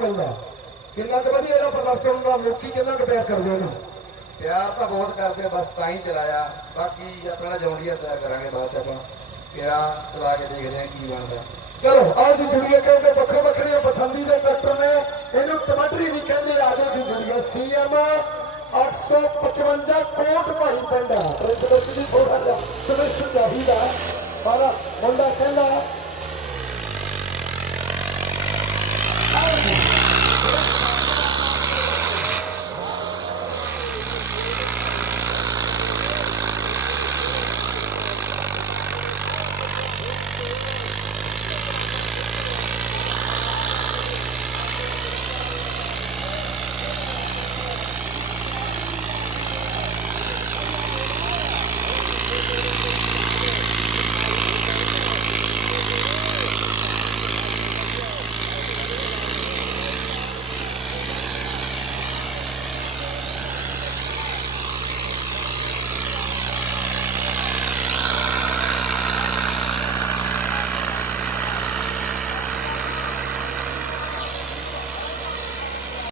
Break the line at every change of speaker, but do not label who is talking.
ਪੈਂਦਾ ਕਿੰਨਾ ਕੁ ਵਧੀਆ ਇਹਦਾ ਪ੍ਰਦਰਸ਼ਨ ਦਾ ਲੋਕੀ ਕਿੰਨਾ ਕੁ ਪਿਆਰ ਕਰਦੇ ਉਹਨੂੰ
ਪਿਆਰ ਤਾਂ ਬਹੁਤ ਕਰਦੇ ਬਸ ਤਾਂ ਹੀ ਚਲਾਇਆ। ਬਾਕੀ ਆਪਣਾ ਜੌਂਡੀਆ ਤਿਆਰ ਕਰਾਂਗੇ ਬਾਅਦ ਆਪਾਂ। ਕਿਹੜਾ ਚਲਾ ਕੇ ਦੇਖਦੇ ਆ ਕੀ ਬਣਦਾ।
ਚਲੋ ਆਓ ਜੀ ਜੁੜੀਏ ਕਿਉਂਕਿ ਵੱਖੋ ਵੱਖਰੀਆਂ ਪਸੰਦੀ ਦੇ ਡਾਕਟਰ ਨੇ। ਇਹਨੂੰ ਟਮਾਟਰੀ ਵੀ ਕਹਿੰਦੇ ਆ ਜਾਓ ਜੀ ਜੁੜੀਏ ਸੀਐਮ 855 ਕੋਟ ਭਾਈ ਪਿੰਡ ਪ੍ਰੈਜ਼ੀਡੈਂਟ ਦੀ ਥੋੜਾ ਜਿਹਾ ਸਦस्य ਚਾਹੀਦਾ ਪਰ ਮੁੰਡਾ ਕਹਿੰਦਾ